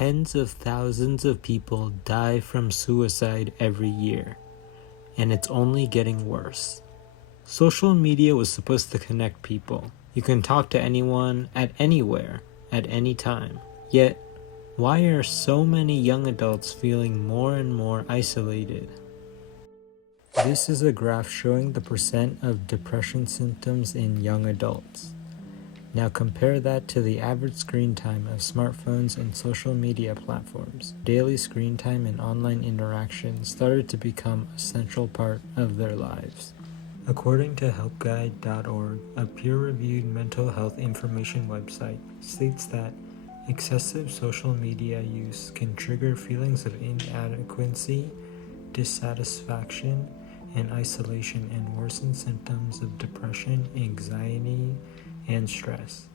tens of thousands of people die from suicide every year, and it's only getting worse. Social media was supposed to connect people. You can talk to anyone at anywhere, at any time. Yet, why are so many young adults feeling more and more isolated? This is a graph showing the percent of depression symptoms in young adults. Now compare that to the average screen time of smartphones and social media platforms. Daily screen time and online interaction started to become a central part of their lives. According to helpguide.org, a peer-reviewed mental health information website states that excessive social media use can trigger feelings of inadequacy, dissatisfaction, and isolation, and worsen symptoms of depression, anxiety, and stress.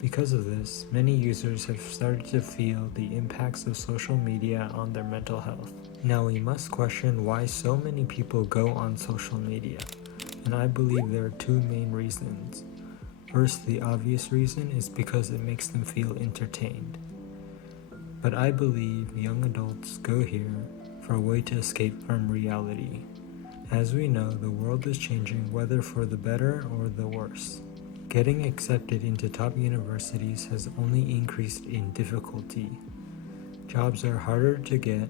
Because of this, many users have started to feel the impacts of social media on their mental health. Now we must question why so many people go on social media, and I believe there are two main reasons. First, the obvious reason is because it makes them feel entertained. But I believe young adults go here for a way to escape from reality. As we know, the world is changing, whether for the better or the worse. Getting accepted into top universities has only increased in difficulty. Jobs are harder to get,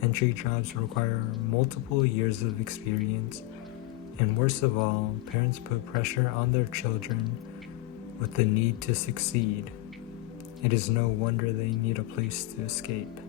entry jobs require multiple years of experience, and worst of all, parents put pressure on their children with the need to succeed. It is no wonder they need a place to escape.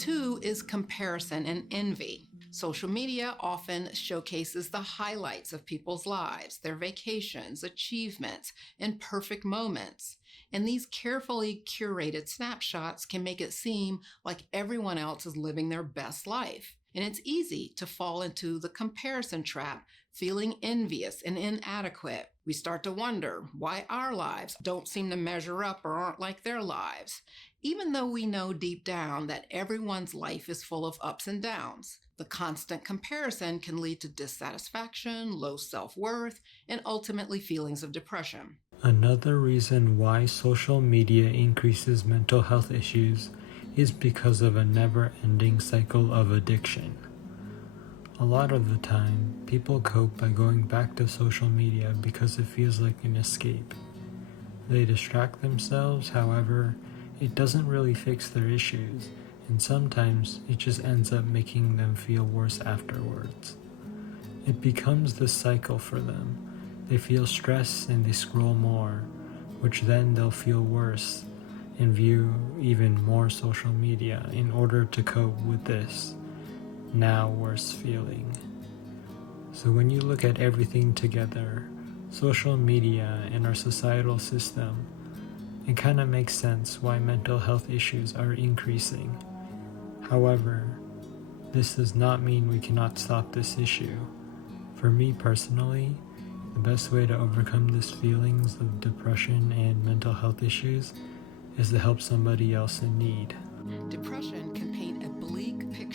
Two is comparison and envy. Social media often showcases the highlights of people's lives, their vacations, achievements, and perfect moments. And these carefully curated snapshots can make it seem like everyone else is living their best life. And it's easy to fall into the comparison trap, feeling envious and inadequate. We start to wonder why our lives don't seem to measure up or aren't like their lives, even though we know deep down that everyone's life is full of ups and downs. The constant comparison can lead to dissatisfaction, low self-worth, and ultimately feelings of depression. Another reason why social media increases mental health issues is because of a never-ending cycle of addiction. A lot of the time, people cope by going back to social media because it feels like an escape. They distract themselves, however, it doesn't really fix their issues, and sometimes it just ends up making them feel worse afterwards. It becomes this cycle for them. They feel stressed and they scroll more, which then they'll feel worse and view even more social media in order to cope with this now worse feeling. So when you look at everything together, social media and our societal system, it kind of makes sense why mental health issues are increasing. However, this does not mean we cannot stop this issue. For me personally, the best way to overcome these feelings of depression and mental health issues is to help somebody else in need. Depression can paint a bleak picture